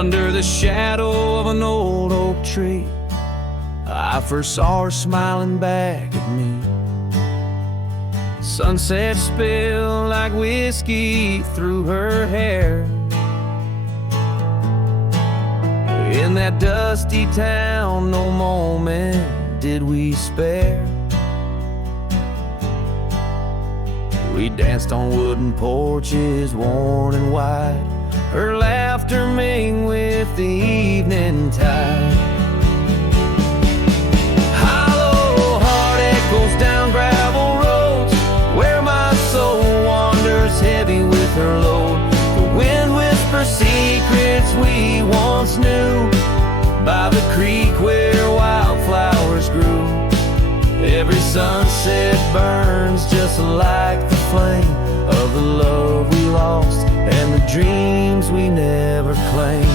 Under the shadow of an old oak tree, I first saw her smiling back at me. Sunset spilled like whiskey through her hair. In that dusty town, no moment did we spare. We danced on wooden porches, worn and wide, her laughter mingled with the evening tide. Hollow heart echoes down gravel roads, where my soul wanders heavy with her load. The wind whispers secrets we once knew, by the creek where wildflowers grew. Every sunset burns just like the flame of the love we lost and the dreams we never claimed.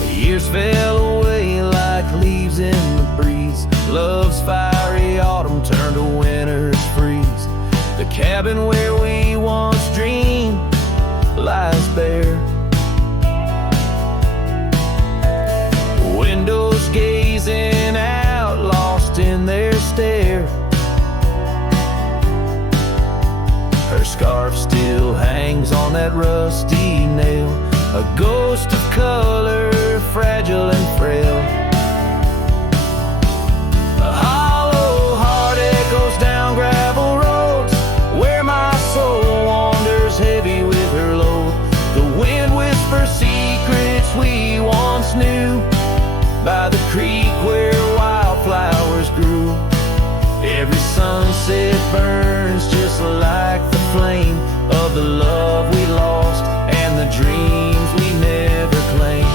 The years fell away like leaves in the breeze. Love's fiery autumn turned to winter's freeze. The cabin where we once dreamed lies bare. Windows gazing out, lost in their stare. Her scarf still hangs on that rusty nail, a ghost of color, fragile and frail. A hollow heart echoes down gravel roads, where my soul wanders heavy with her load. The wind whispers secrets we once knew, by the creek where wildflowers grew. Every sunset burns just like the flame of the love we lost and the dreams we never claimed.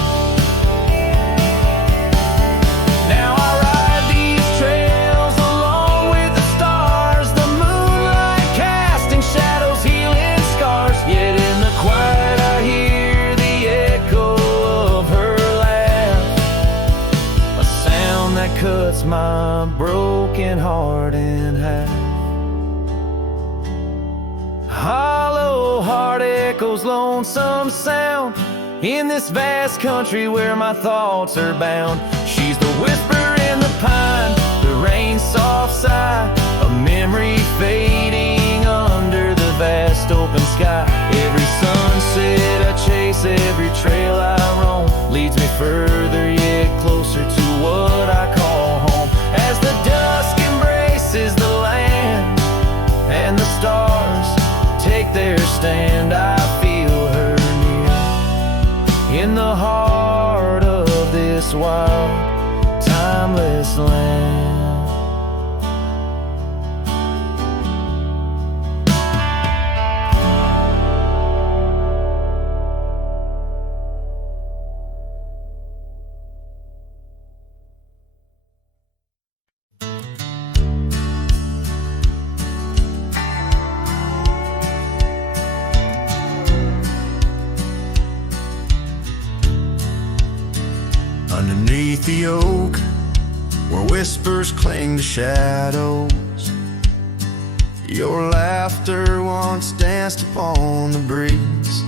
Now I ride these trails along with the stars, the moonlight casting shadows, healing scars. Yet in the quiet I hear the echo of her laugh, a sound that cuts my broken heart in half. Hollow heart echoes lonesome sound in this vast country where my thoughts are bound. She's the whisper in the pine, the rain's soft sigh, a memory fading under the vast open sky. Every sunset I chase, every trail I roam, leads me further yet closer to what I call home. As the dusk embraces the land and the stars take their stand, I feel her near in the heart of this wild, timeless land. Underneath the oak, where whispers cling to shadows, your laughter once danced upon the breeze.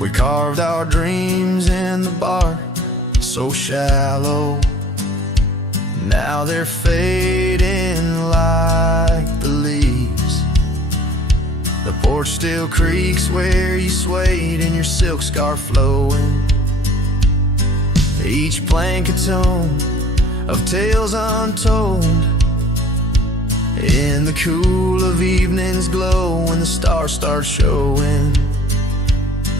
We carved our dreams in the bark, so shallow. Now they're fading like the leaves. The porch still creaks where you swayed in your silk scarf flowing. Each plank a tone of tales untold, in the cool of evening's glow when the stars start showing.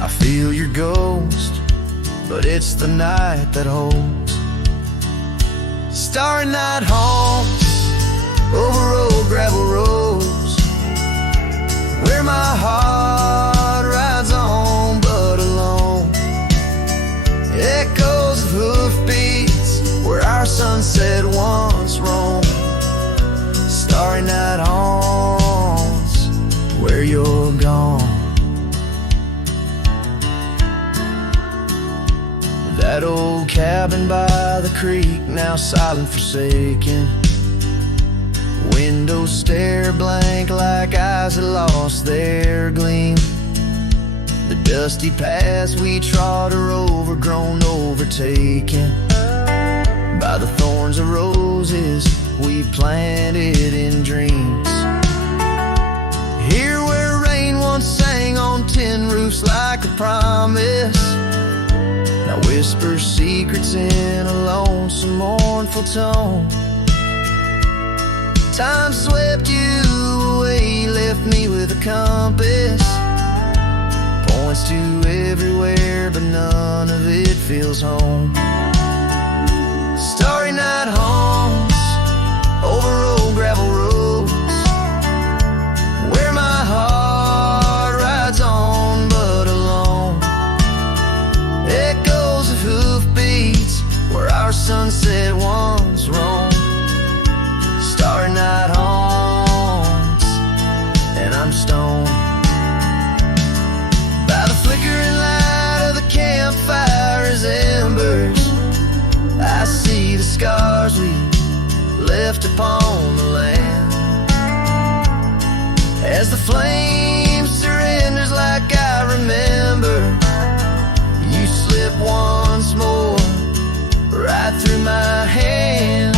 I feel your ghost, but it's the night that holds. Starry night haunts over old gravel roads, where my heart rides on but alone. Echoes of hoofbeats where our sunset once roamed. Starry night haunts where you're gone. That old cabin by the creek, now silent, forsaken. Windows stare blank like eyes that lost their gleam. dusty paths we trod are overgrown, overtaken by the thorns of roses we planted in dreams. Here where rain once sang on tin roofs like a promise, now whispers secrets in a lonesome, mournful tone. Time swept you away, left me with a compass. Points to everywhere, but none of it feels home. Starry night haunts over old gravel roads, where my heart rides on but alone. Echoes of hoofbeats where our sunset once roamed. Starry night haunts, and I'm stoned by the flickering light of the campfire's embers. I see the scars we left upon the land. As the flame surrenders like I remember, you slip once more right through my hands.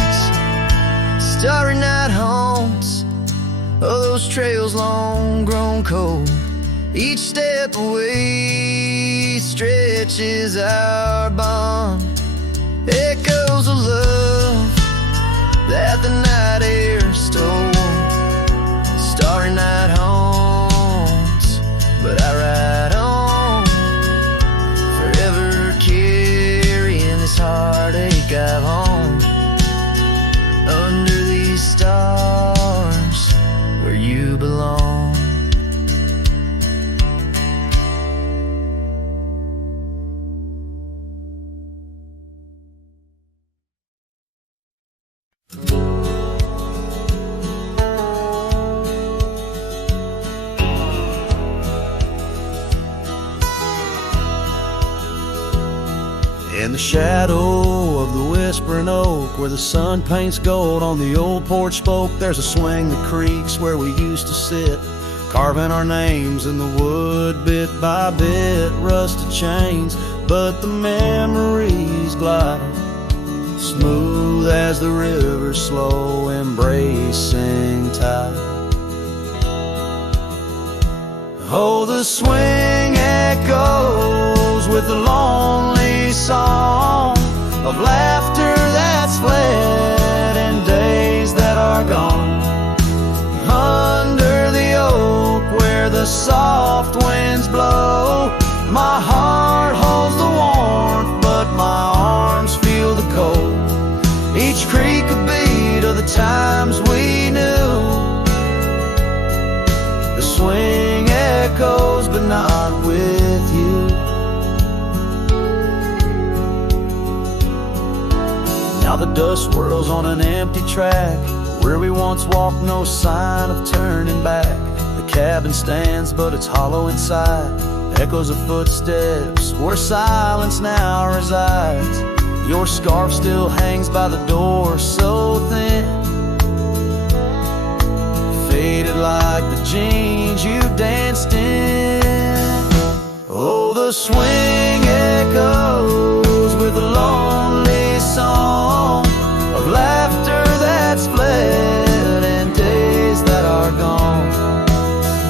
Starry night haunts, oh, those trails long grown cold. Each step away stretches our bond. Echoes of love that the night air stole. Starry night haunts, but I ride on, forever carrying this heartache I've owned. Under these stars where you belong. In the shadow of the whispering oak, where the sun paints gold on the old porch spoke, there's a swing that creaks where we used to sit, carving our names in the wood bit by bit. Rusted chains, but the memories glide smooth as the river's slow embracing tide. Oh, the swing echoes with the lonely song of laughter that's fled and days that are gone. Under the oak where the soft winds blow, my heart holds the warmth, but my arms feel the cold. Each creak a beat of the times we knew. The swing echoes, but not with you. Now the dust swirls on an empty track, where we once walked, no sign of turning back. The cabin stands, but it's hollow inside. Echoes of footsteps, where silence now resides. Your scarf still hangs by the door, so thin, faded like the jeans you danced in. Oh, the swing echoes with a lonely song of laughter that's fled and days that are gone.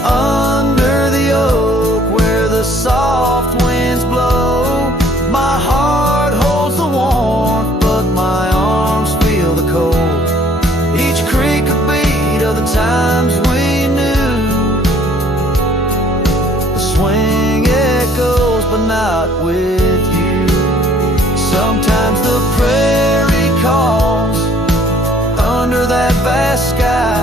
Under the oak where the soft winds blow, my heart holds the warmth, but my arms feel the cold. Each creak a beat of the times we knew. The swing echoes, but not with you. Sometimes the prairie calls under that vast sky,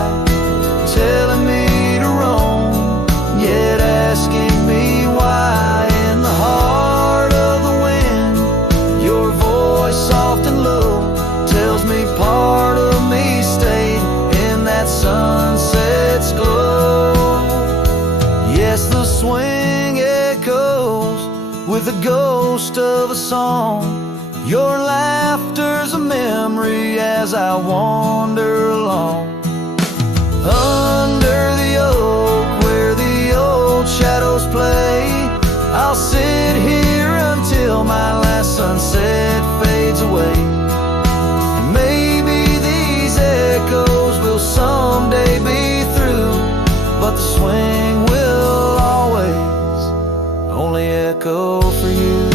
telling me to roam, yet asking me why. In the heart of the wind, your voice soft and low tells me part of me stayed in that sunset's glow. Yes, the swing echoes with the ghost of a song. Your laughter's a memory as I wander along. Under the oak where the old shadows play, I'll sit here until my last sunset fades away. And maybe these echoes will someday be through, but the swing will always only echo for you.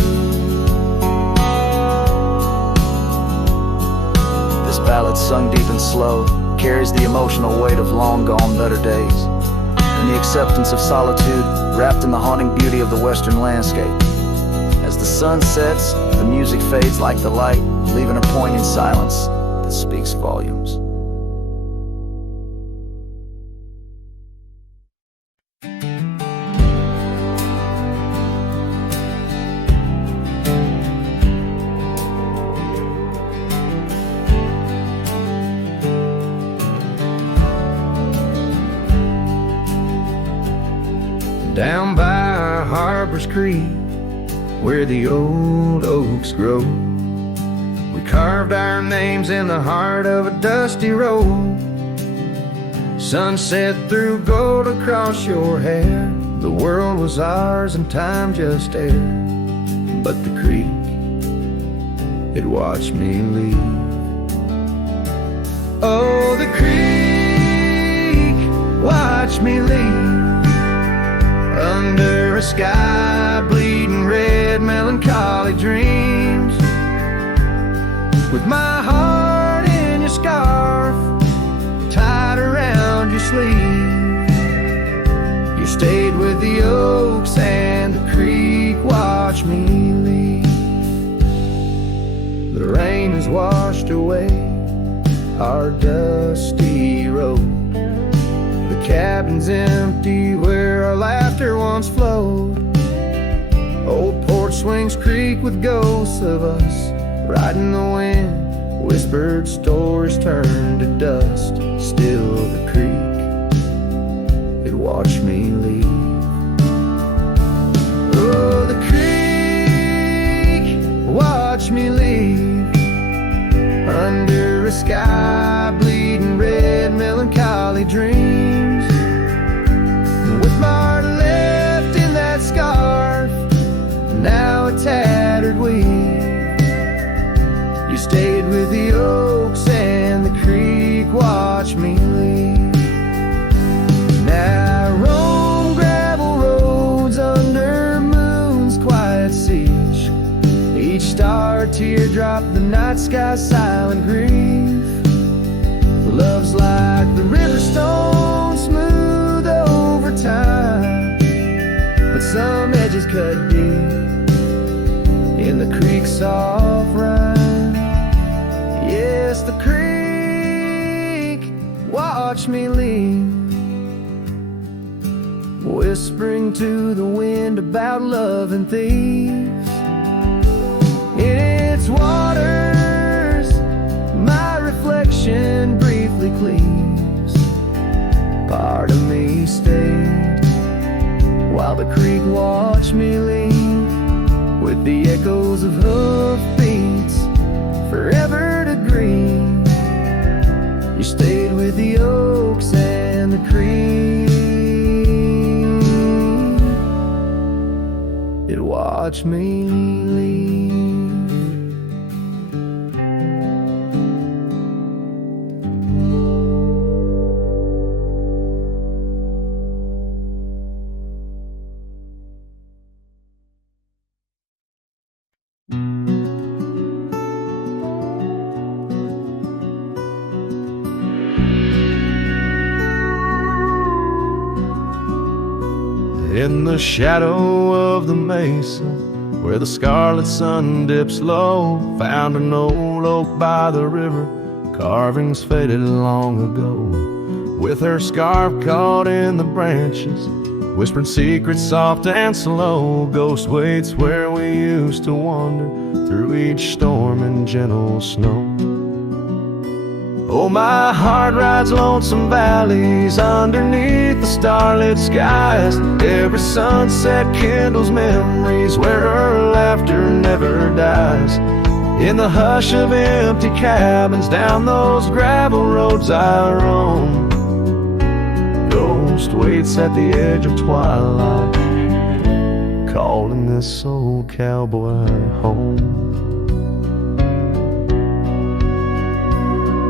This ballad, sung deep and slow, carries the emotional weight of long-gone better days, and the acceptance of solitude wrapped in the haunting beauty of the western landscape. As the sun sets, the music fades like the light, leaving a poignant silence that speaks volumes. Down by Harper's Creek, where the old oaks grow, we carved our names in the heart of a dusty road. Sunset threw gold across your hair. The world was ours and time just air. But the creek, it watched me leave. Oh, the creek watched me leave. Under a sky bleeding red, melancholy dreams. With my heart in your scarf, tied around your sleeve. You stayed with the oaks and the creek watched me leave. The rain has washed away our dusty road. The cabin's empty where our laughter once flowed. Old porch swings creak with ghosts of us riding the wind. Whispered stories turn to dust. Still the creek, it watched me leave. Oh, the creek watched me leave. Under a sky bleeding red, melancholy dreams. With my heart left in that scarf, now a tattered weed. You stayed with the oaks and the creek watched me leave. Now I roam gravel roads under moon's quiet siege. Each star a teardrop, the night sky's silent grief. Love's like the river stone, smooth over time, but some edges cut deep in the creek's soft rhyme. Yes, the creek watched me leave, whispering to the wind about love and thieves. In its waters, my reflection briefly cleaves. Part of me stayed while the creek watched me leave, with the echoes of hoofbeats forever to grieve. You stayed with the oaks and the creek, it watched me leave. In the shadow of the mesa, where the scarlet sun dips low, found an old oak by the river, carvings faded long ago. With her scarf caught in the branches, whispering secrets soft and slow, ghost waits where we used to wander through each storm and gentle snow. Oh, my heart rides lonesome valleys underneath the starlit skies. Every sunset kindles memories where her laughter never dies. In the hush of empty cabins down those gravel roads I roam, ghost waits at the edge of twilight, calling this old cowboy home.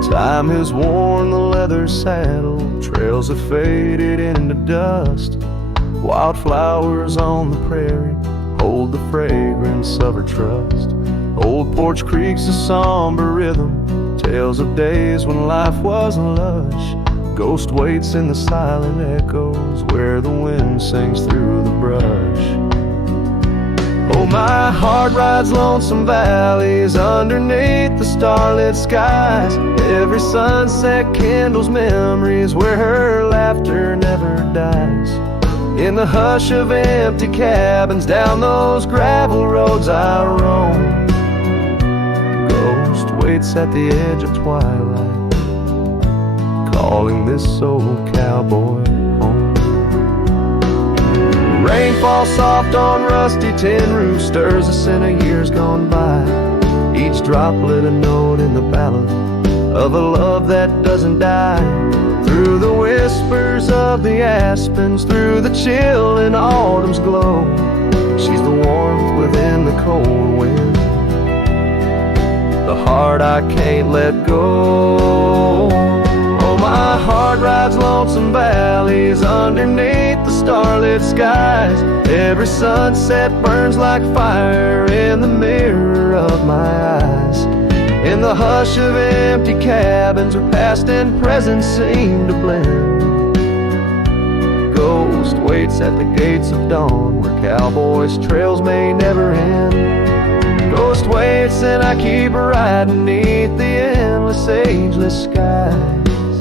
Time has worn the leather saddle, trails have faded into dust. Wildflowers on the prairie hold the fragrance of her trust. Old Porch Creek's a somber rhythm, tales of days when life was lush. Ghost waits in the silent echoes where the wind sings through the brush. Oh, my heart rides lonesome valleys underneath the starlit skies. Every sunset kindles memories where her laughter never dies. In the hush of empty cabins, down those gravel roads I roam. Ghost waits at the edge of twilight, calling this old cowboy home. Rain falls soft on rusty tin roofs, stirs us in a years gone by. Each droplet a note in the ballad of a love that doesn't die. Through the whispers of the aspens, through the chill in autumn's glow, she's the warmth within the cold wind, the heart I can't let go. Oh, my heart rides lonesome valleys underneath the starlit skies. Every sunset burns like fire in the mirror of my eyes. In the hush of empty cabins where past and present seem to blend, Ghost waits at the gates of dawn where cowboys' trails may never end. Ghost waits and I keep riding beneath the endless ageless skies,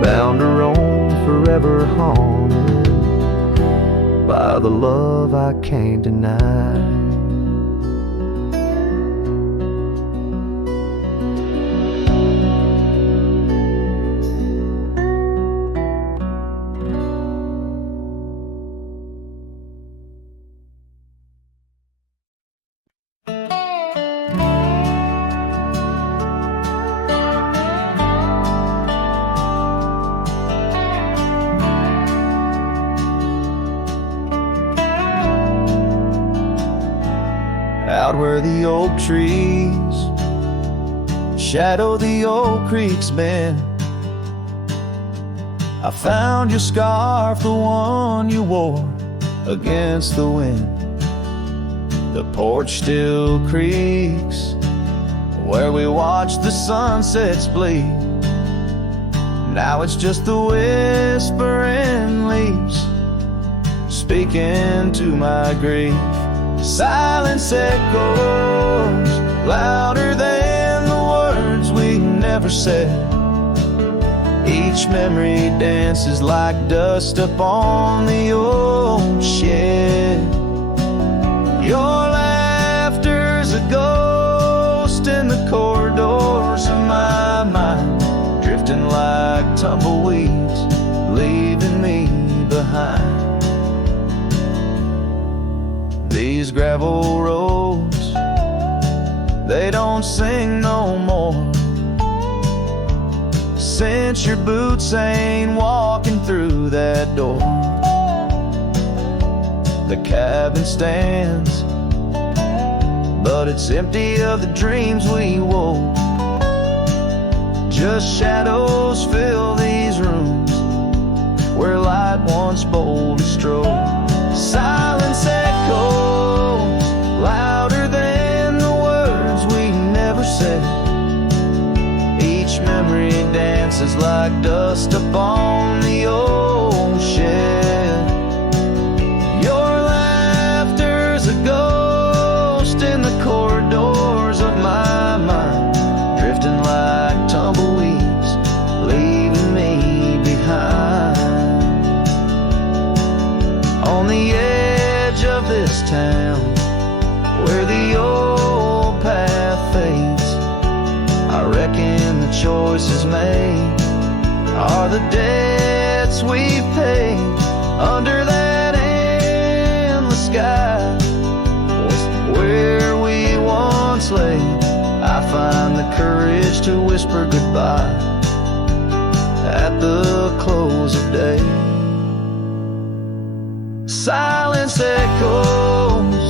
bound to roam forever haunted by the love I can't deny. Out where the oak trees shadow the old creek's bend, I found your scarf, the one you wore against the wind. The porch still creaks where we watched the sunsets bleed. Now it's just the whispering leaves speaking to my grief. Silence echoes louder than the words we never said. Each memory dances like dust upon the old shed. Your laughter's a ghost in the corridors of my mind, drifting like tumbleweeds, leaving me behind. These gravel roads, they don't sing no more, since your boots ain't walking through that door. The cabin stands, but it's empty of the dreams we wove. Just shadows fill these rooms where light once boldly strode. Silence echoes louder than the words we never said. Each memory dances like dust upon the old shed. Your laughter's a ghost in the corridors of my mind, drifting like tumbleweeds, leaving me behind. On the edge of this town, where the old path fades, I reckon the choices made are the debts we've paid. Under that endless sky was where we once lay. I find the courage to whisper goodbye at the close of day. Silence echoes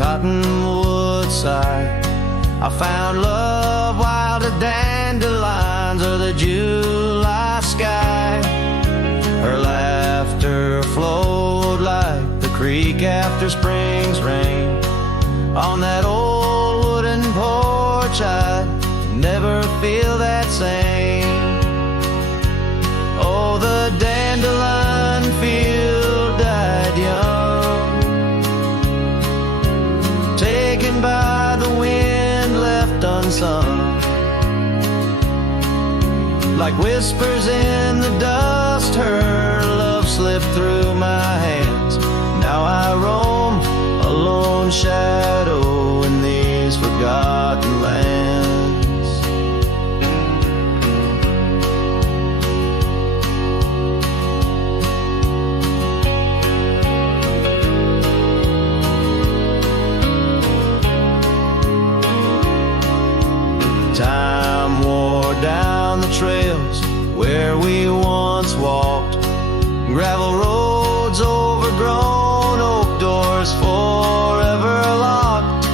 cottonwood side. I found love while the dandelions of the July sky. Her laughter flowed like the creek after spring's rain. On that old wooden porch I'd never feel that same. Oh, the dandelion field died young, taken by the wind, left unsung. Like whispers in the dust, her love slipped through my hands. Now I roam a lone shadow in these forgotten lands. Time wore down the trails where we once walked, gravel roads overgrown, oak doors forever locked.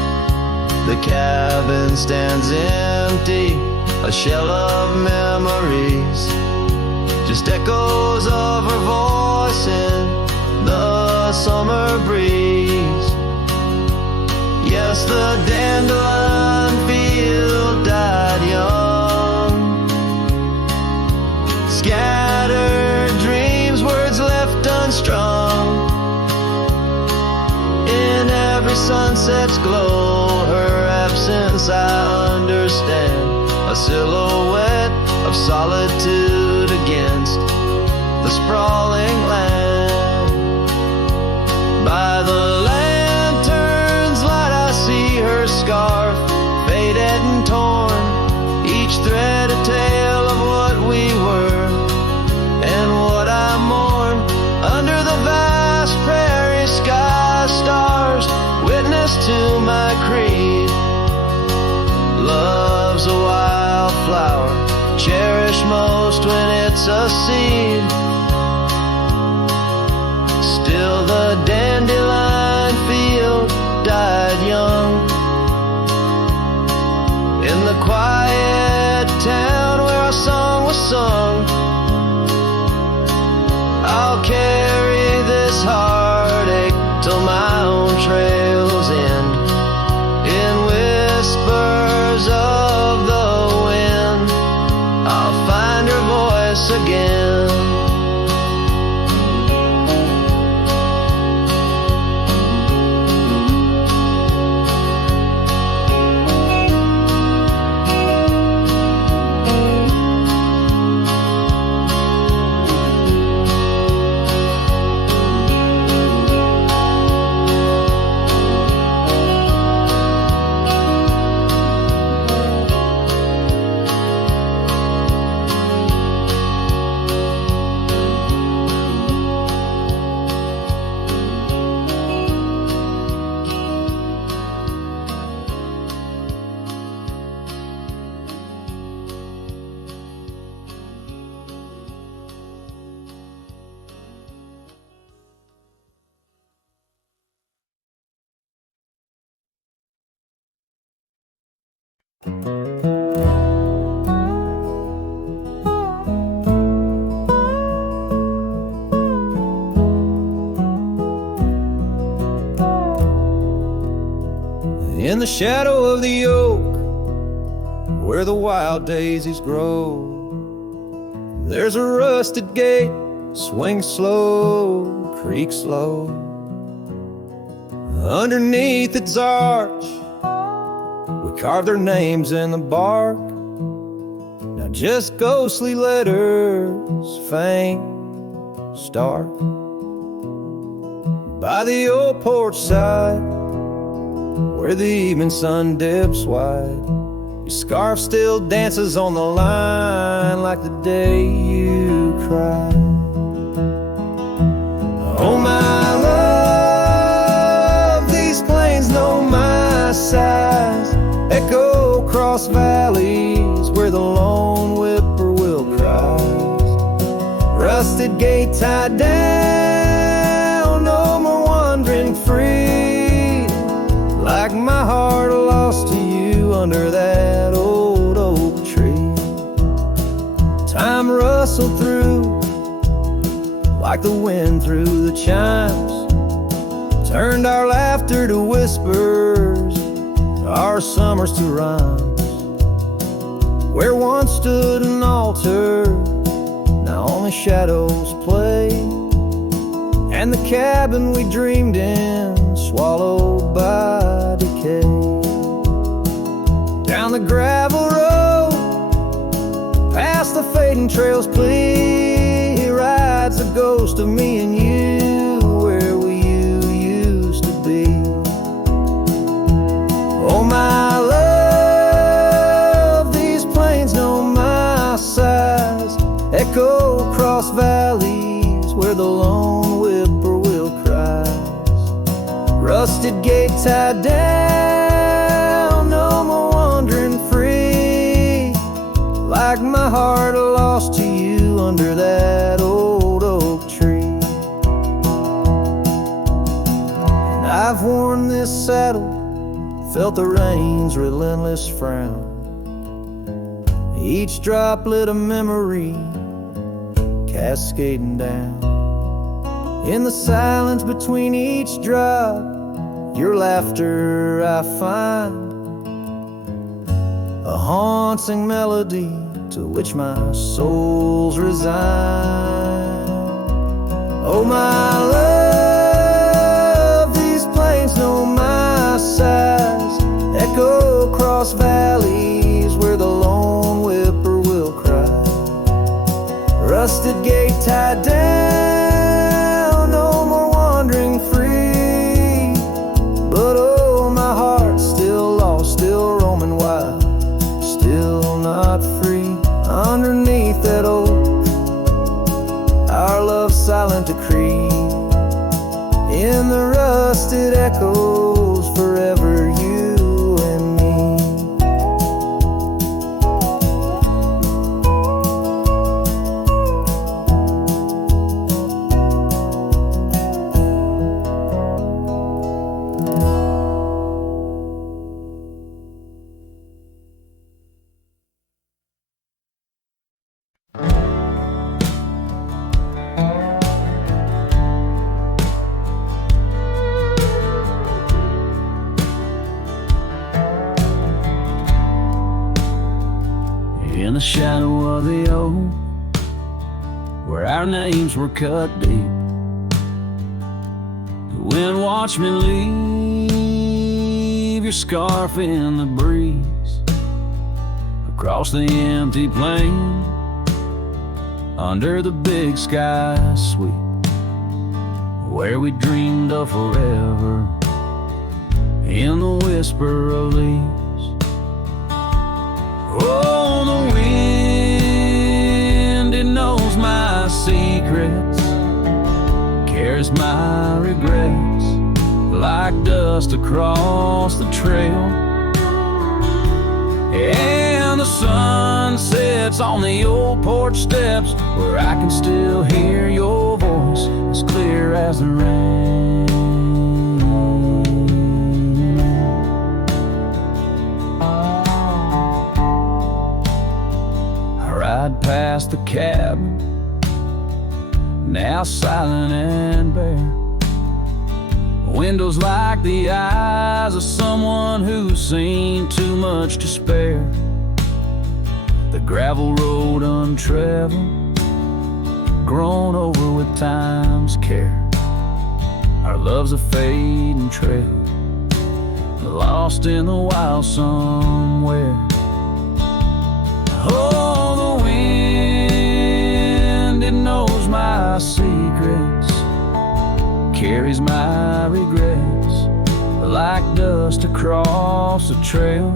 The cabin stands empty, a shell of memories, just echoes of her voice in the summer breeze. Yes, the dandelion field died young, scattered dreams, words left unstrung. In every sunset's glow, her absence I understand, a silhouette of solitude against the sprawling land. By the lantern's light I see her scarf, faded and torn, each thread a tale of what we were and what I mourn. Under the vast prairie sky, stars witness to my creed. Love's a wildflower, cherished most when it's a seed. Still the dandelion field died young. In the quiet town where our song was sung, I'll carry this heartache till my own trails end. In whispers of the wind, I'll find her voice again. In the shadow of the oak, where the wild daisies grow, there's a rusted gate, swings slow, creaks slow. Underneath its arch, we carve their names in the bark. Now just ghostly letters, faint, stark. By the old porch side, where the evening sun dips wide, your scarf still dances on the line like the day you cried. Oh my love, these plains know my size, echo across valleys where the lone whippoorwill cries. Rusted gate tied down, no more wandering free, like my heart lost to you under that old oak tree. Time rustled through like the wind through the chimes, turned our laughter to whispers, our summers to rhymes. Where once stood an altar, now only shadows play, and the cabin we dreamed in swallowed by decay. Down the gravel road, past the fading trails, please rides the ghost of me and you, where we used to be. Oh my love, these plains know my sighs, echo across valleys where the lone whippoorwill cries. Rusted gate tied down, no more wandering free, like my heart lost to you under that old oak tree. And I've worn this saddle, felt the rain's relentless frown, each droplet a memory cascading down. In the silence between each drop, your laughter I find, a haunting melody to which my soul's resigned. Oh my love, these plains know my sighs, echo across valleys where the lone whippoorwill cries. Rusted gate tied down, no more wandering free, but oh, my heart's still lost, still roaming wild, still not free. Underneath that oak, our love's silent decree, in the rusted echoes forever you and me. In the shadow of the oak, where our names were cut deep, the wind watched me leave your scarf in the breeze, across the empty plain, under the big sky sweep, where we dreamed of forever, in the whisper of leaves. Oh, the wind, it knows my secrets, carries my regrets like dust across the trail. And the sun sets on the old porch steps, where I can still hear your voice as clear as the rain. Ride past the cabin, now silent and bare, windows like the eyes of someone who's seen too much to spare. The gravel road untraveled, grown over with time's care. Our love's a fading trail, lost in the wild somewhere. Oh, the wind, it knows my secrets, carries my regrets like dust across the trail.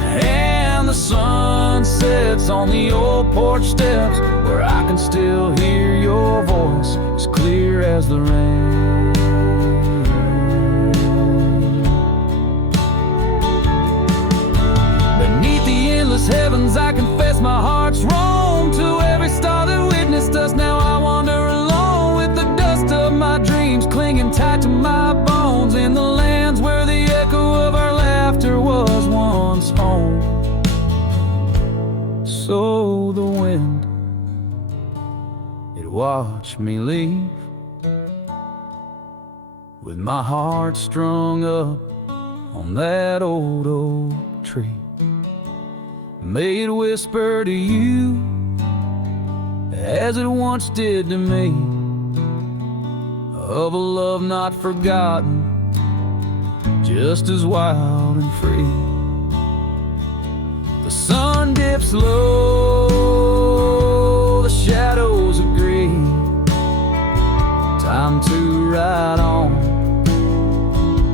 And the sun sets on the old porch steps, where I can still hear your voice as clear as the rain. Heavens, I confess my heart's wrong to every star that witnessed us. Now I wander alone with the dust of my dreams clinging tight to my bones in the land it watched me leave, with my heart strung up on that old oak tree. May it whisper to you as it once did to me, of a love not forgotten, just as wild and free. The sun dips low, the shadows agree, time to ride on,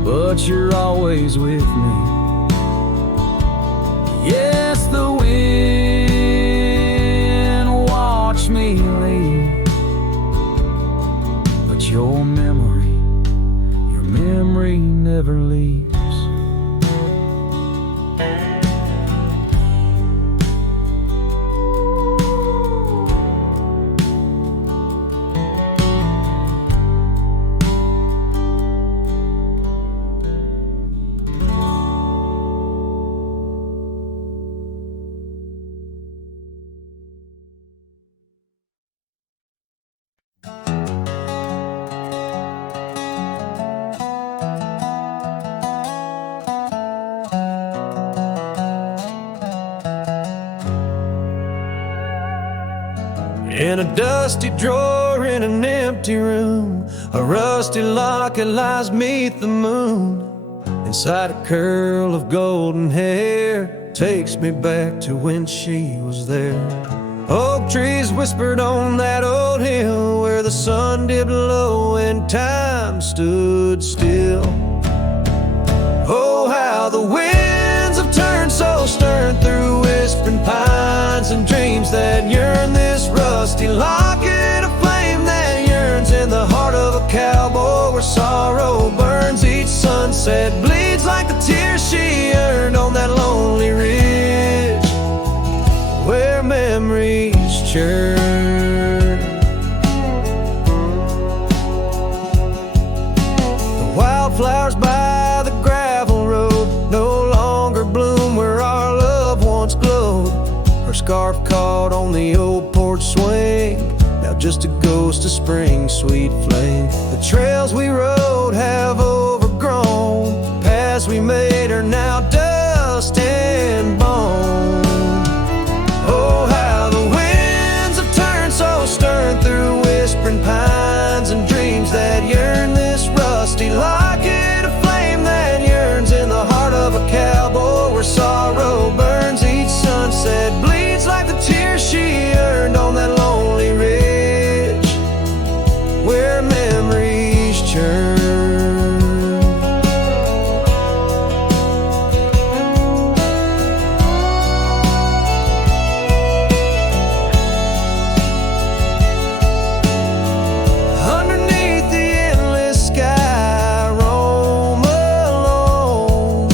but you're always with me. Yes, the wind watched me leave, but your memory never leaves. In a dusty drawer in an empty room, a rusty locket lies 'neath the moon. Inside a curl of golden hair takes me back to when she was there. Oak trees whispered on that old hill where the sun dipped low and time stood still. Oh, how the winds have turned so stern through whispering pines and dreams that yearn. This rusty locket of flame that yearns in the heart of a cowboy where sorrow burns. Each sunset bleeds like the tears she earned on that lonely ridge where memories churn. The wildflowers by the gravel road no longer bloom where our love once glowed. Her scarf caught on the old porch swing, now just a ghost of spring's sweet flame. The trails we rode have overgrown, the paths we made are now dust and bone. Oh, how the winds have turned so stern through whispering pines and dreams that yearn. This rusty locket of flame that yearns in the heart of a cowboy where sorrow burns. Each sunset bleeds like the tears she earned on that lonely ridge where memories churn. Underneath the endless sky, roam alone.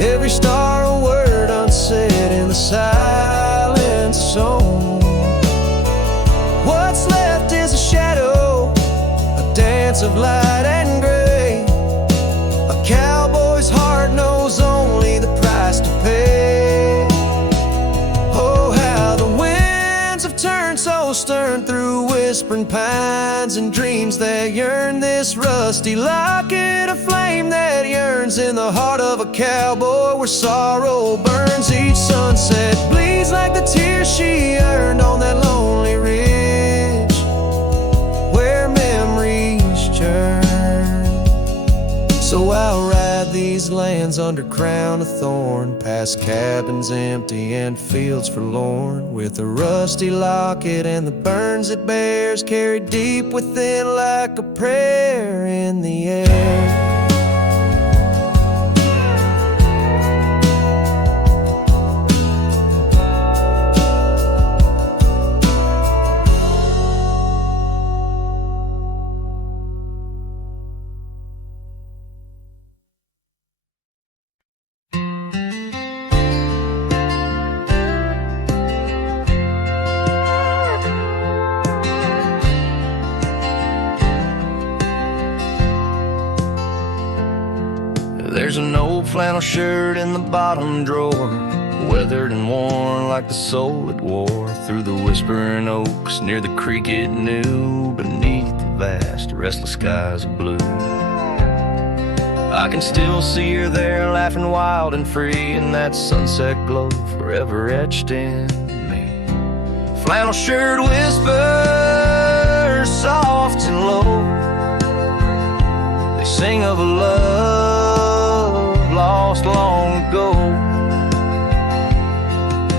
Every star a word unsaid in the silent song. What's left is a shadow, a dance of light and gray. A cowboy's heart knows only the price to pay. Oh, how the winds have turned so stern through whispering pines and dreams that yearn. This rusty locket of flame that yearns in the heart of a cowboy where sorrow burns. Each sunset bleeds like the tears she earned on that lonely ridge where memories churn. So I'll ride these lands under crown of thorn, past cabins empty and fields forlorn, with a rusty locket and the burns it bears carried deep within like a prayer in the air. There's an old flannel shirt in the bottom drawer, weathered and worn like the soul it wore, through the whispering oaks near the creek it knew, beneath the vast restless skies of blue. I can still see her there, laughing wild and free, in that sunset glow forever etched in me. Flannel shirt whispers soft and low, they sing of a love lost long ago.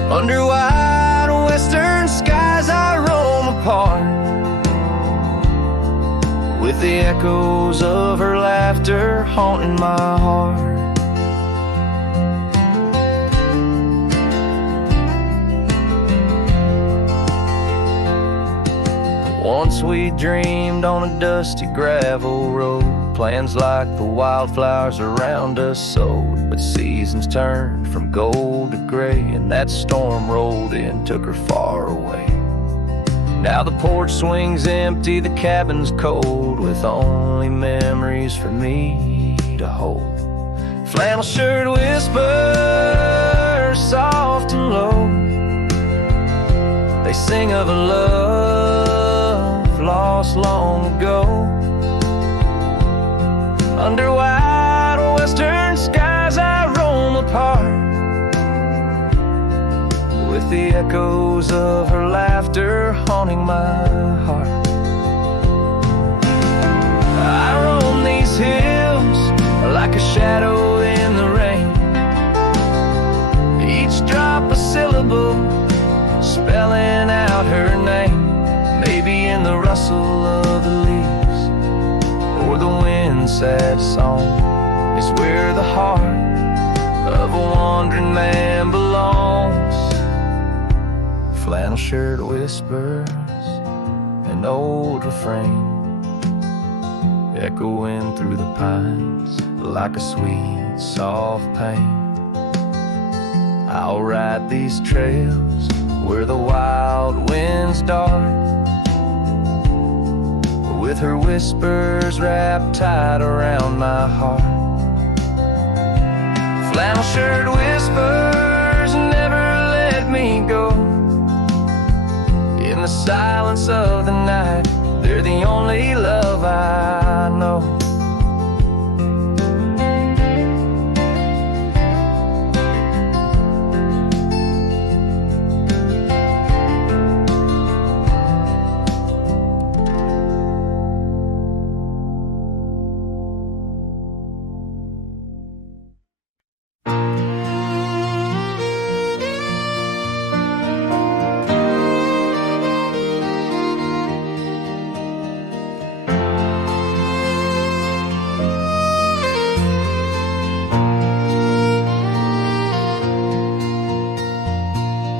Under wide western skies I roam apart, with the echoes of her laughter haunting my heart. Once we dreamed on a dusty gravel road, plans like the wildflowers around us sowed, but seasons turned from gold to gray, and that storm rolled in, took her far away. Now the porch swings empty, the cabin's cold, with only memories for me to hold. Flannel shirt whispers soft and low, they sing of a love lost long ago. Under wide western skies I roam apart, with the echoes of her laughter haunting my heart. I roam these hills like a shadow in the rain, each drop a syllable spelling out her name. Maybe in the rustle of the leaves or the wind's sad song is where the heart of a wandering man belongs. Flannel shirt whispers, an old refrain, echoing through the pines like a sweet, soft pain. I'll ride these trails where the wild winds dart, with her whispers wrapped tight around my heart. Flannel shirt whispers never let me go. In the silence of the night, they're the only love I know.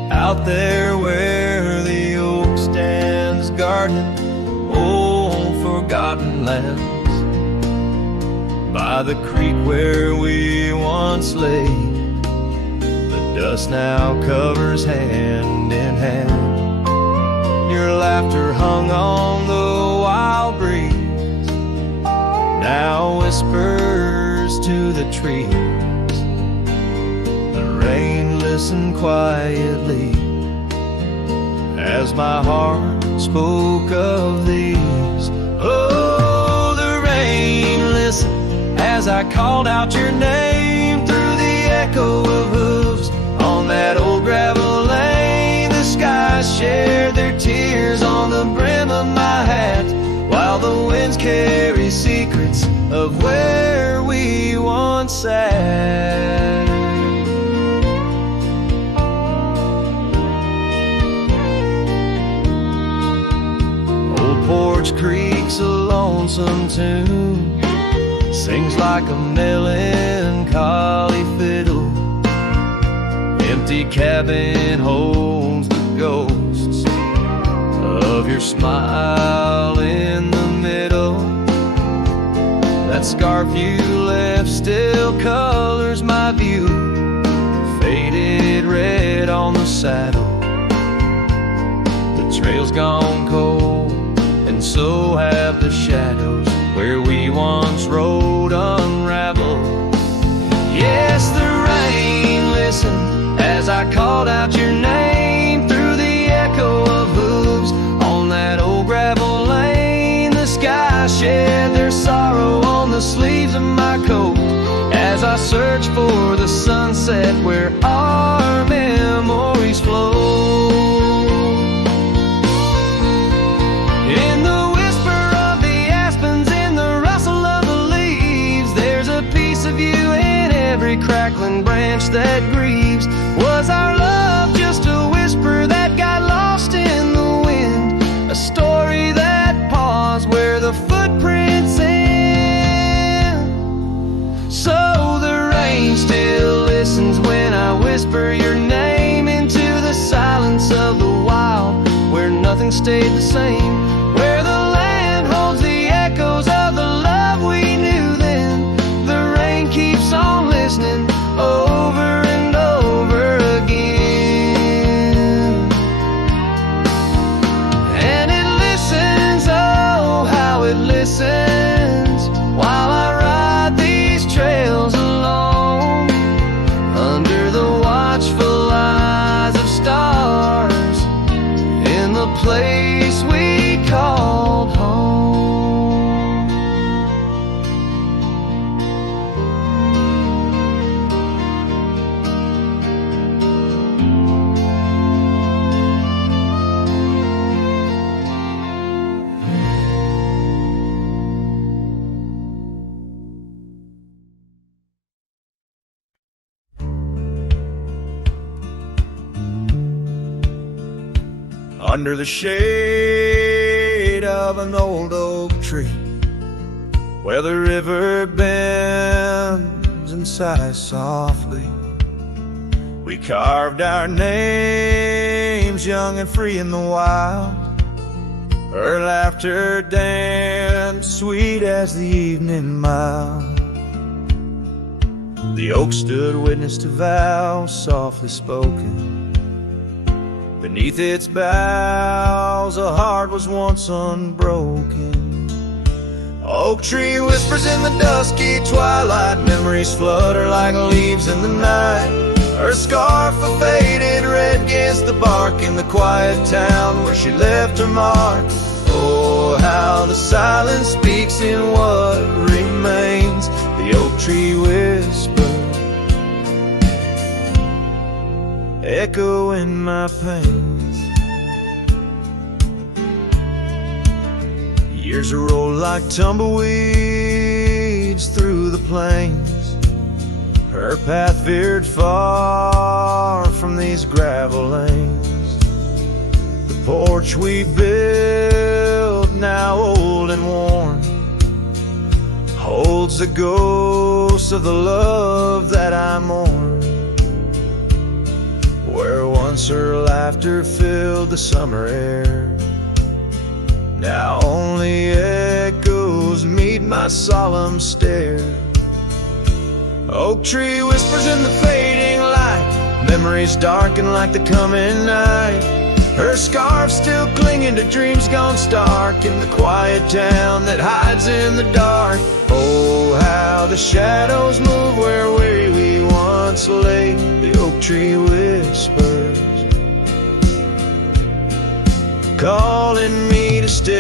Out there where the oak stands guarding old forgotten lands, by the creek where we once lay, the dust now covers hand in hand. Your laughter hung on the wild breeze, now whispers to the trees. The rain listened quietly as my heart spoke of these. Oh, the rain listened as I called out your name through the echo of hooves on that old gravel lane. The skies shared their tears on the brim of my hat, while the winds carry secrets of where we once sat. Porch Creek's a lonesome tune, sings like a melancholy fiddle. Empty cabin holds the ghosts of your smile in the middle. That scarf you left still colors my view, faded red on the saddle. The trail's gone cold, and so have the shadows where we once rode unraveled. Yes, the rain listened as I called out your name through the echo of hooves on that old gravel lane. The sky shed their sorrow on the sleeves of my coat as I search for the sunset where our memories flow. In the whisper of the aspens, in the rustle of the leaves, there's a piece of you in every crackling branch that grieves. Was our love just a whisper that got lost in the wind? A story that paused where the footprints end? So the rain still listens when I whisper your name into the silence of the wild, where nothing stayed the same, where the land holds the echoes of the love we knew then. The rain keeps on listening over and over again. And it listens, oh how it listens, while I ride these trails alone, under the watchful eyes of stars, in the place we called home. Under the shade of an old oak tree, where the river bends and sighs softly, we carved our names young and free in the wild. Her laughter danced sweet as the evening mild. The oak stood witness to vows softly spoken. Beneath its boughs a heart was once unbroken. Oak tree whispers in the dusky twilight, memories flutter like leaves in the night. Her scarf a faded red against the bark in the quiet town where she left her mark. Oh, how the silence speaks in what remains. The oak tree whispers, echo in my pains. Years roll like tumbleweeds through the plains. Her path veered far from these gravel lanes. The porch we built, now old and worn, holds the ghost of the love that I mourn. Where once her laughter filled the summer air, now only echoes meet my solemn stare. Oak tree whispers in the fading light, memories darken like the coming night. Her scarf still clinging to dreams gone stark in the quiet town that hides in the dark. Oh, how the shadows move where we once lay. The oak tree whispers, calling me to stay.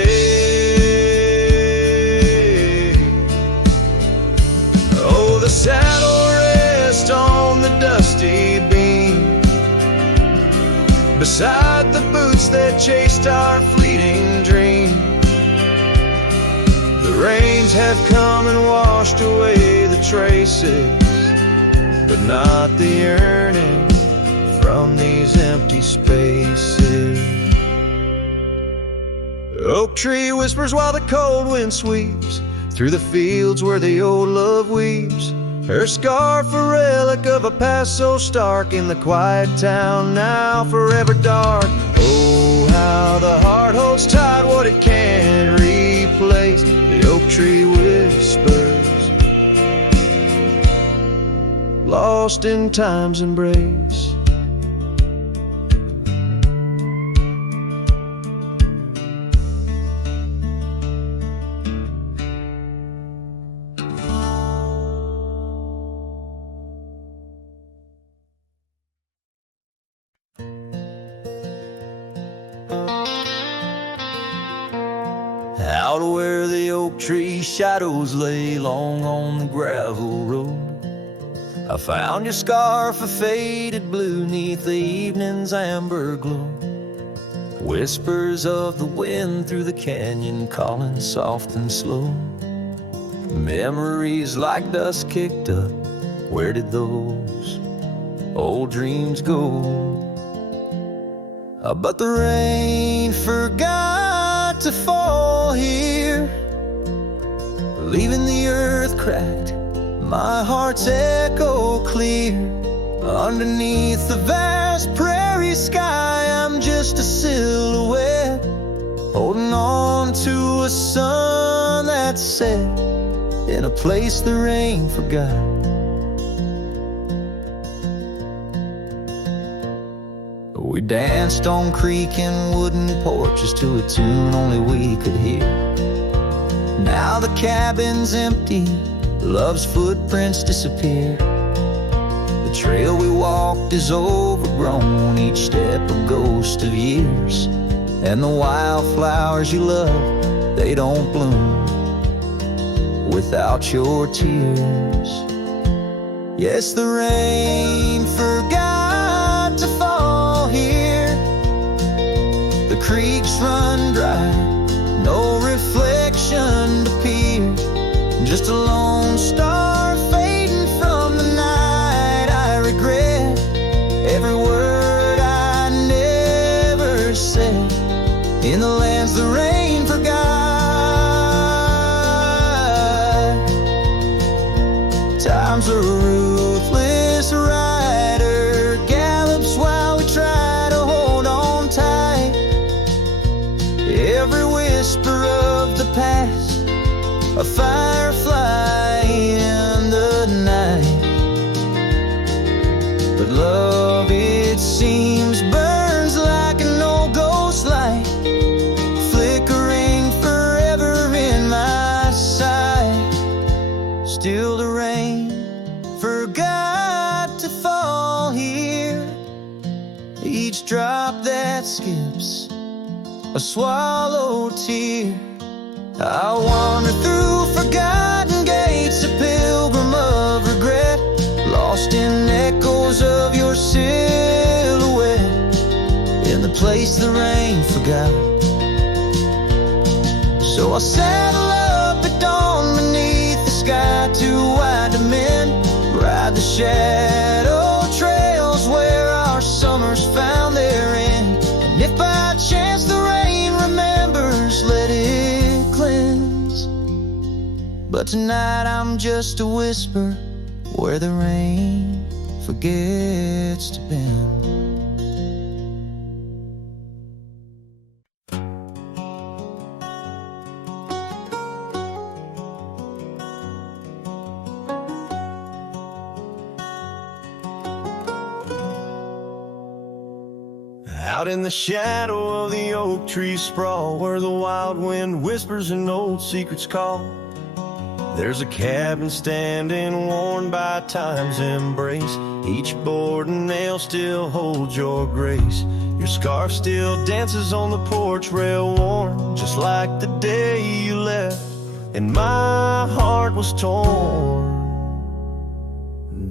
Oh, the saddle rests on the dusty beam, beside the boots that chased our fleeting dream. The rains have come and washed away the traces, but not the yearning from these empty spaces. Oak tree whispers while the cold wind sweeps through the fields where the old love weeps. Her scarf a relic of a past so stark in the quiet town now forever dark. Oh, how the heart holds tight what it can't replace. The oak tree whispers, lost in time's embrace. out where the oak tree shadows lay long on the gravel road. I found your scarf of faded blue neath the evening's amber glow. Whispers of the wind through the canyon calling soft and slow. Memories like dust kicked up, where did those old dreams go? But the rain forgot to fall here, leaving the earth cracked, my heart's echo clear. Underneath the vast prairie sky, I'm just a silhouette, holding on to a sun that set in a place the rain forgot. We danced on creaking wooden porches to a tune only we could hear. Now the cabin's empty, love's footprints disappear. The trail we walked is overgrown, each step a ghost of years. And the wildflowers you love, they don't bloom without your tears. Yes, the rain forgot to fall here. The creeks run dry, no reflection to peer. Just a lone star fading from the night. I regret every word I never said in the lands the rain forgot. Time's a ruthless rider, gallops while we try to hold on tight. Every whisper of the past, a firefly in the night. But love, it seems, burns like an old ghost light, flickering forever in my sight. Still the rain forgot to fall here. Each drop that skips a swallowed tear. I wander through forgotten gates, a pilgrim of regret, lost in echoes of your silhouette, in the place the rain forgot. So I saddle up at dawn beneath the sky, too wide to mend, ride the shadow trails where our summers found their end. And if by chance the rain remembers, let it cleanse. But tonight I'm just a whisper where the rain forgets to bend. Out in the shadow of the oak tree sprawl, where the wild wind whispers and old secrets call, there's a cabin standing worn by time's embrace. Each board and nail still holds your grace. Your scarf still dances on the porch rail worn, just like the day you left, and my heart was torn.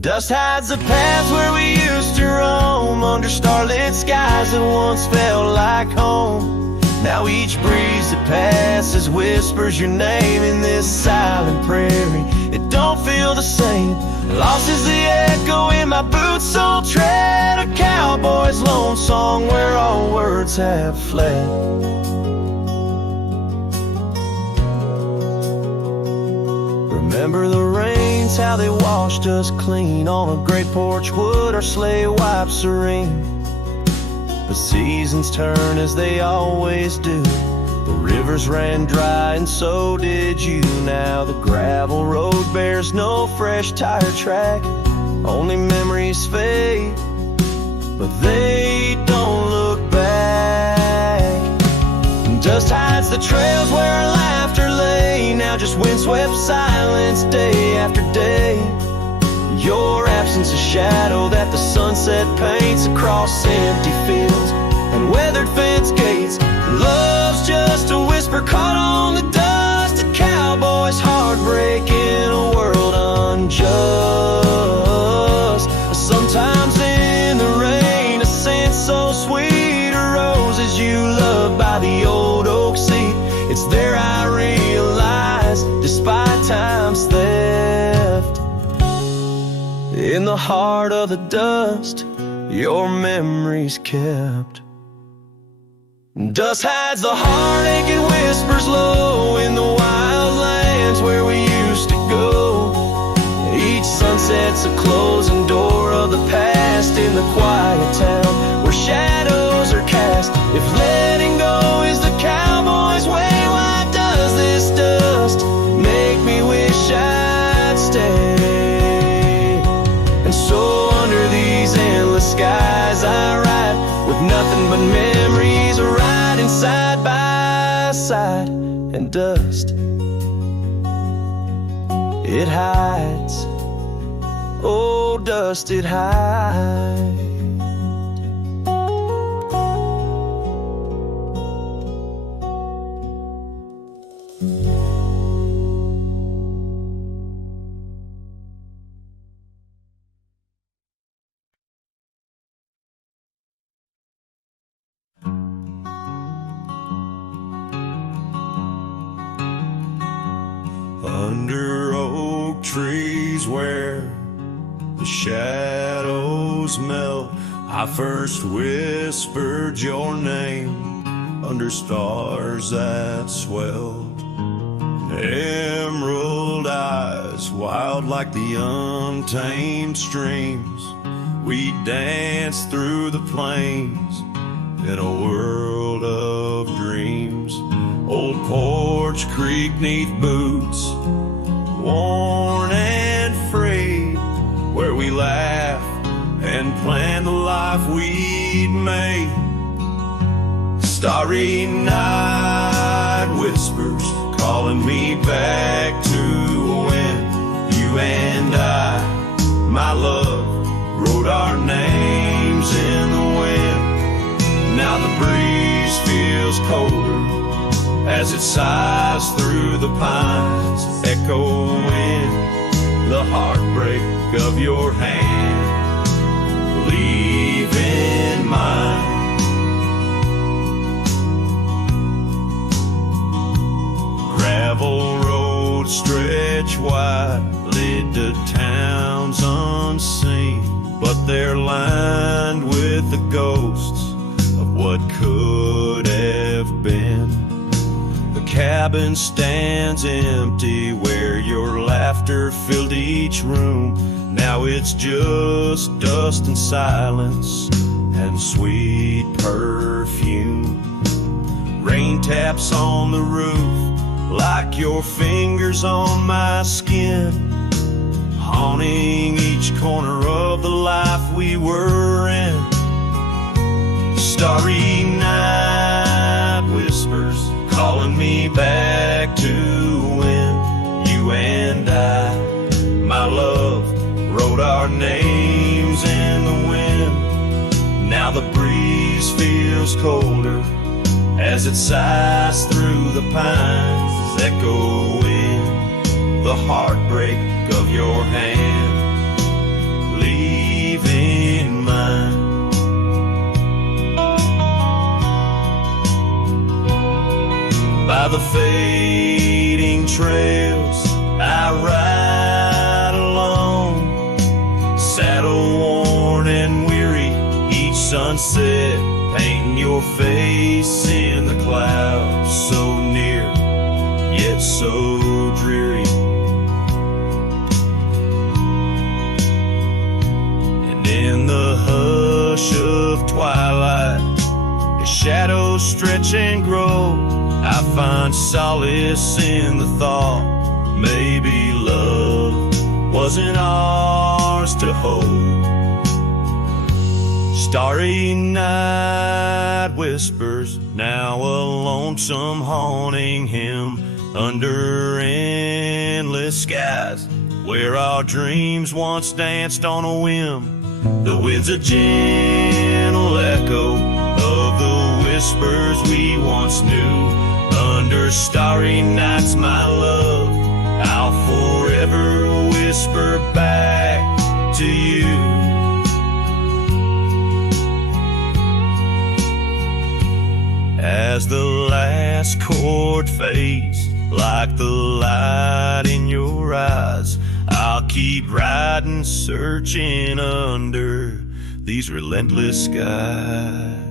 Dust hides the paths where we used to roam, under starlit skies that once felt like home. Now each breeze that passes whispers your name in this silent prairie. It don't feel the same. Lost is the echo in my boots, so tread a cowboy's lone song where all words have fled. Remember the rains, how they washed us clean on a great porch wood, our sleigh wiped serene. But seasons turn as they always do. The rivers ran dry and so did you. Now the gravel road bears no fresh tire track, only memories fade, but they don't look back. Dust hides the trails where our laughter lay, now just windswept silence day after day. Your absence a shadow that the sunset paints across empty fields and weathered fence gates. Love's just a whisper caught on the It's there I realize, despite time's theft, in the heart of the dust, your memory's kept. Dust hides the heartache and whispers low in the wild lands where we used to go. Each sunset's a closing door of the past in the quiet town where shadows are cast. If letting go is the cowboy's way, why does this dust make me wish I'd stay? And so under these endless skies I ride with nothing but memories riding side by side. And dust, it hides, oh dust, it hides. Under oak trees where the shadows melt, I first whispered your name under stars that swelled. Emerald eyes, wild like the untamed streams, we danced through the plains in a world of dreams. Old Porch Creek 'neath boots, worn and frayed, where we laughed and planned the life we'd made. Starry night whispers calling me back to when you and I, my love, wrote our names in the wind. Now the breeze feels colder as it sighs through the pines, echoing the heartbreak of your hand, leaving mine. Gravel roads stretch wide, lead to towns unseen, but they're lined with the ghosts of what could have been. Cabin stands empty where your laughter filled each room. Now it's just dust and silence and sweet perfume. Rain taps on the roof like your fingers on my skin, haunting each corner of the life we were in. Starry night whispers calling me back to when you and I, my love, wrote our names in the wind. Now the breeze feels colder as it sighs through the pines, echoing the heartbreak of your hand, leaving mine. By the fading trails I ride alone, saddle worn and weary, each sunset painting your face in the clouds, so near yet so dreary. And in the hush of twilight, your shadows stretch and grow, I find solace in the thought maybe love wasn't ours to hold. Starry night whispers, now a lonesome haunting him under endless skies where our dreams once danced on a whim. The wind's a gentle echo of the whispers we once knew. Under starry nights, my love, I'll forever whisper back to you. As the last chord bored face, like the light in your eyes. I'll keep riding, searching under these relentless skies.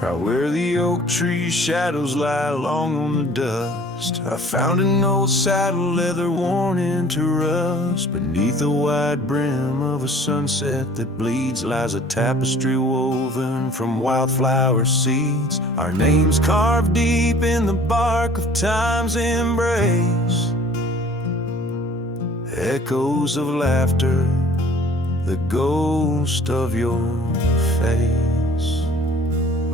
Right where the oak tree shadows lie long on the dust, I found an old saddle leather worn into rust. Beneath the wide brim of a sunset that bleeds lies a tapestry woven from wildflower seeds. Our names carved deep in the bark of time's embrace, echoes of laughter, the ghost of your face.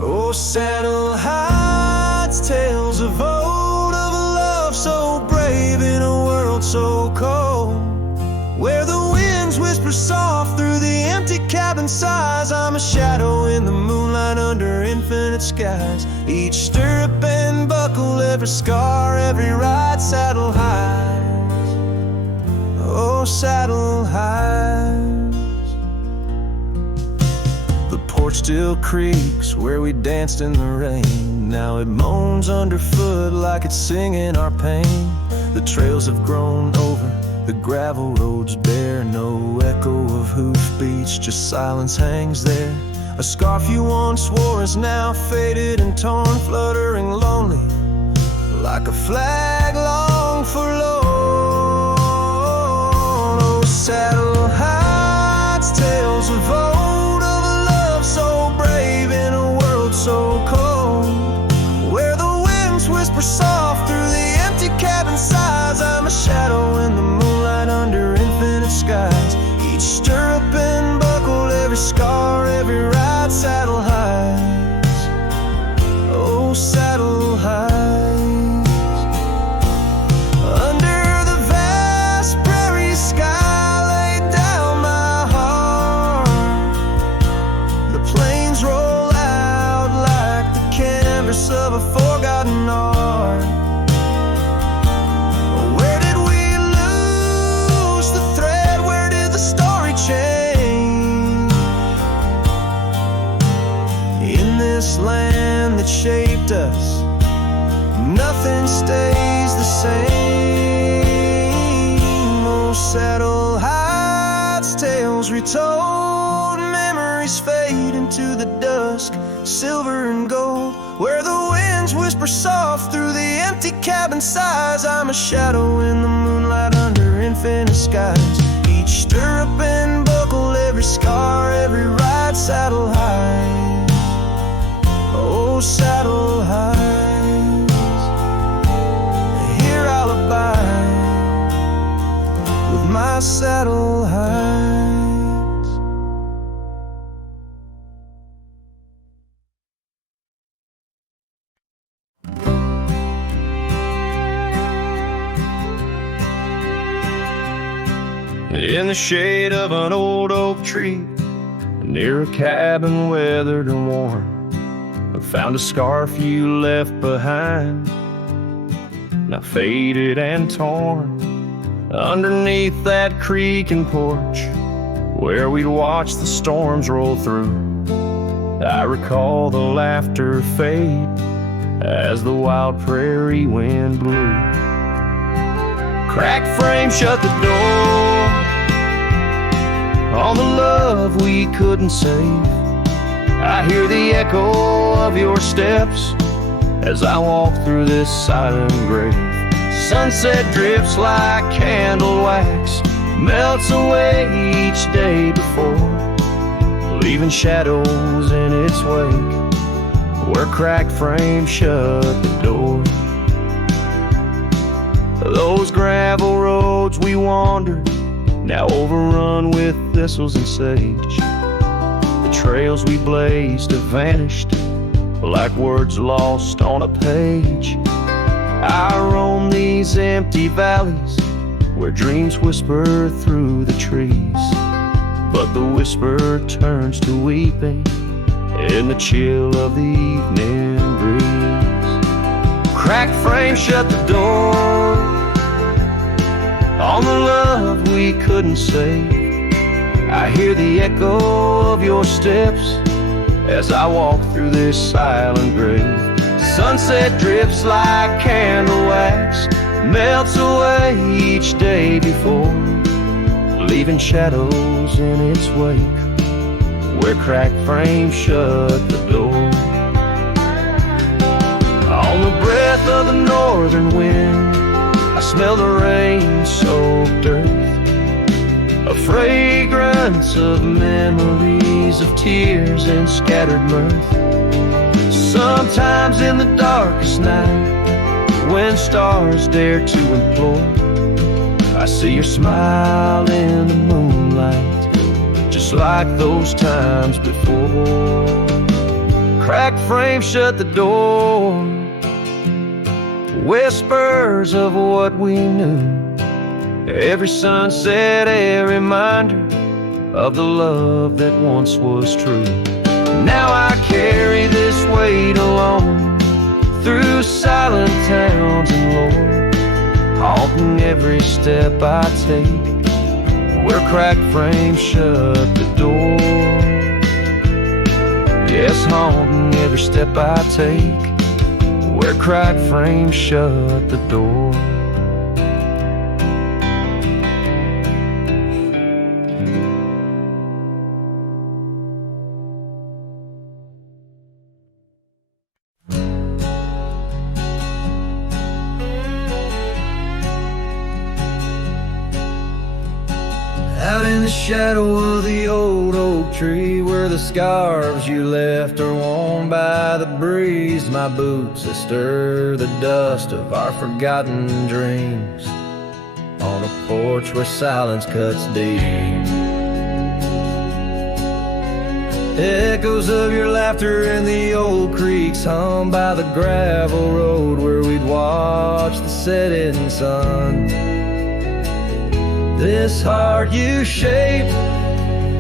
Oh, saddle hides tales of old, of a love so brave in a world so cold, where the winds whisper soft through the empty cabin sighs. I'm a shadow in the moonlight under infinite skies. Each stirrup and buckle, every scar, every ride, saddle hides. Oh, saddle hides. The porch still creaks where we danced in the rain. Now it moans underfoot like it's singing our pain. The trails have grown over, the gravel roads bare. No echo of hoofbeats, just silence hangs there. A scarf you once wore is now faded and torn, fluttering lonely like a flag long forlorn. Oh, saddle hides tales of old, of a love so brave in a world so cold, where the winds whisper soft through the empty cabin sighs. I'm a shadow in the moonlight under infinite skies. Each stirrup and buckle, every scar, every ride, saddle hides. Oh, saddle hides. Under the vast prairie sky laid down my heart, the plains roll out like the canvas of a forgotten art. Where did we lose the thread? Where did the story change? In this land that shaped us, nothing stays the same. Oh, saddle hides tales retold, memories fade into the dusk, silver and gold, where the winds whisper soft through the empty cabin sighs. I'm a shadow in the moonlight under infinite skies. Each stirrup and buckle, every scar, every ride, saddle hides. Oh, saddle hides. Here I'll abide with my saddle hides. In the shade of an old oak tree, near a cabin weathered and worn, I found a scarf you left behind, now faded and torn. Underneath that creaking porch, where we'd watch the storms roll through, I recall the laughter fade as the wild prairie wind blew. Cracked frame shut the door on the love we couldn't save. I hear the echo of your steps as I walk through this silent grave. Sunset drips like candle wax, melts away each day before, leaving shadows in its wake where cracked frames shut the door. Those gravel roads we wandered, now overrun with thistles and sage. The trails we blazed have vanished like words lost on a page. I roam these empty valleys where dreams whisper through the trees, but the whisper turns to weeping in the chill of the evening breeze. Cracked frame shut the door on the love we couldn't save. I hear the echo of your steps as I walk through this silent grave. Sunset drips like candle wax, melts away each day before, leaving shadows in its wake where cracked frames shut the door. On the breath of the northern wind, I smell the rain-soaked earth, a fragrance of memories of tears and scattered mirth. Sometimes in the darkest night, when stars dare to implore, I see your smile in the moonlight, just like those times before. Cracked frames shut the door, whispers of what we knew. Every sunset, a reminder of the love that once was true. Now I carry this weight alone through silent towns and lore, haunting every step I take where cracked frames shut the door. Yes, haunting every step I take where cracked frames shut the door. Out in the shadow of the old oak tree, where the scarves you left are worn by the breeze, my boots that stir the dust of our forgotten dreams, on a porch where silence cuts deep. Echoes of your laughter in the old creeks hum by the gravel road where we'd watch the setting sun. This heart you shaped,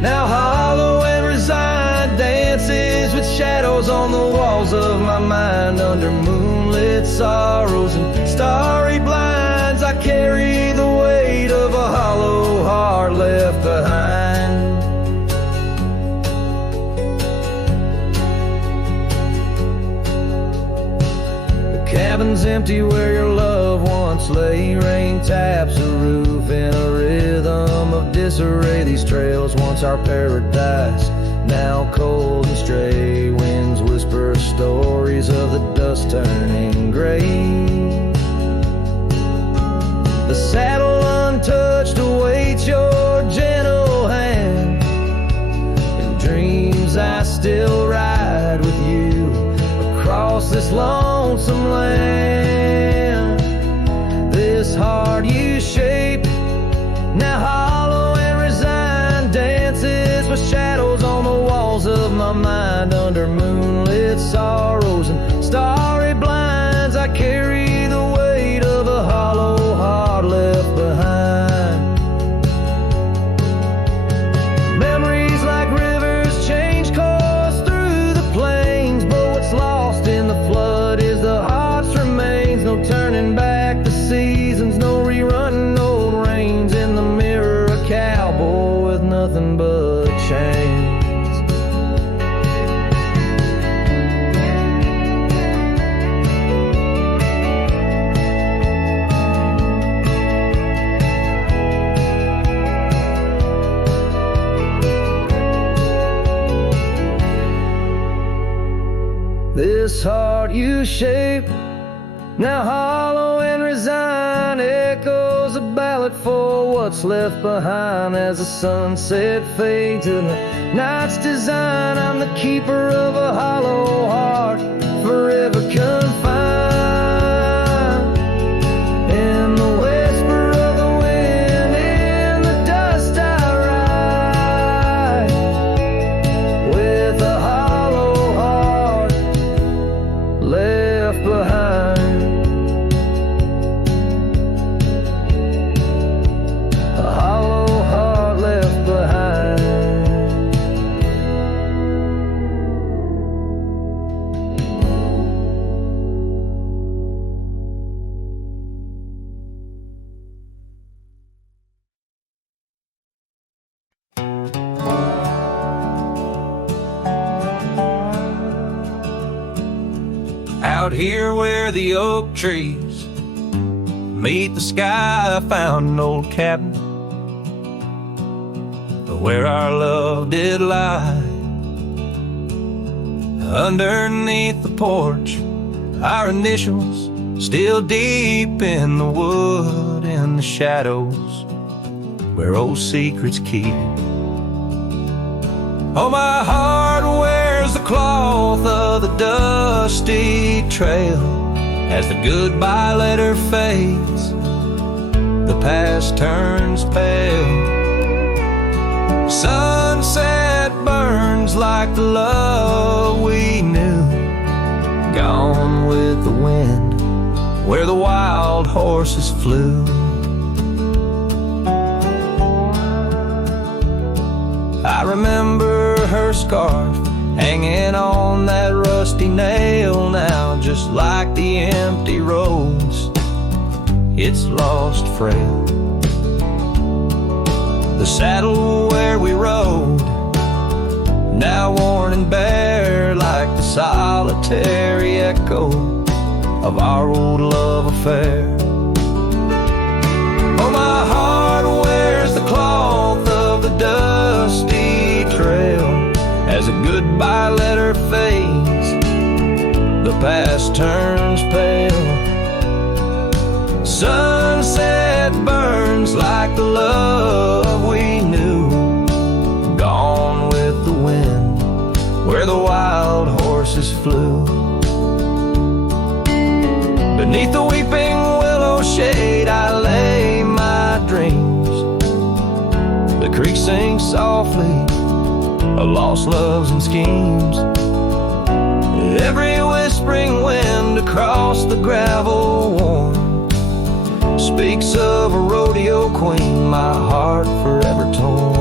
now hollow and resigned, dances with shadows on the walls of my mind. Under moonlit sorrows and starry blinds, I carry the weight of a hollow heart left behind. The cabin's empty where your love once lay. Rain taps the roof in a rhythm of disarray. These trails once our paradise, now cold and stray. Winds whisper stories of the dust turning gray. The saddle untouched awaits your gentle hand. In dreams I still ride with you across this lonesome land. This heart you shaped, now hollow and resigned, dances with shadows on the walls of my mind. Under moonlit sorrows and starry blinds, I carry the weight of a hollow heart left behind. Memories like rivers change course through the plains, but what's lost in the flood is the heart's remains. No turning back the seasons, no rerunning old reins. In the mirror a cowboy with nothing but chains. This heart you shaped, now hollow and resigned, echoes a ballad for what's left behind. As the sunset fades in the night's design, I'm the keeper of a hollow heart, forever confined. In the whisper of the wind, in the dust I ride, with a hollow heart left behind. A hollow heart left behind. Out here where the oak trees meet the sky, I found an old cabin where our love did lie. Underneath the porch, our initials still deep in the wood, in the shadows where old secrets keep. Oh, my heart wears the cloth of the dusty trail as the goodbye letter fades, the past turns pale. Sunset burns like the love we knew, gone with the wind where the wild horses flew. I remember her scarf hanging on that rusty nail now, just like the empty roads, it's lost frail. The saddle where we rode, now worn and bare like the solitary echo of our old love affair. Oh, my heart wears the cloth of the dusty trail as a goodbye letter fades, the past turns pale. Sunset burns like the love we knew, gone with the wind where the wild horses flew. Beneath the weeping willow shade I lay my dreams. The creek sings softly of lost loves and schemes. Every whispering wind across the gravel worn speaks of a rodeo queen, my heart forever torn.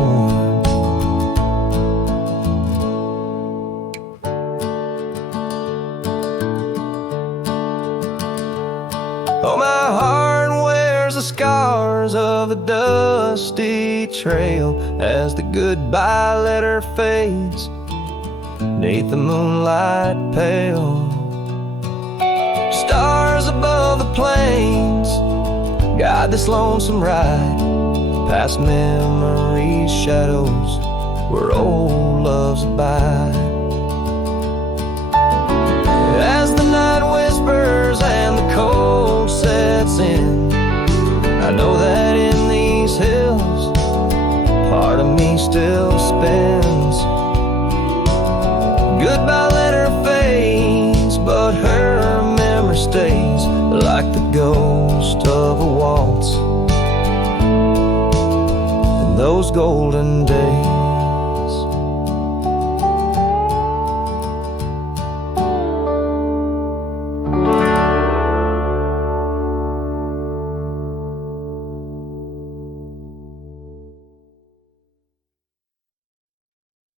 Oh, my heart wears the scars of the dusty trail as the goodbye letter fades, neath the moonlight pale. Stars above the plains guide this lonesome ride, past memories' shadows where old loves abide. As the night whispers and the cold sets in, I know that in these hills part of me still spins. Goodbye letter fades, but her memory stays like the ghost of a waltz in those golden days.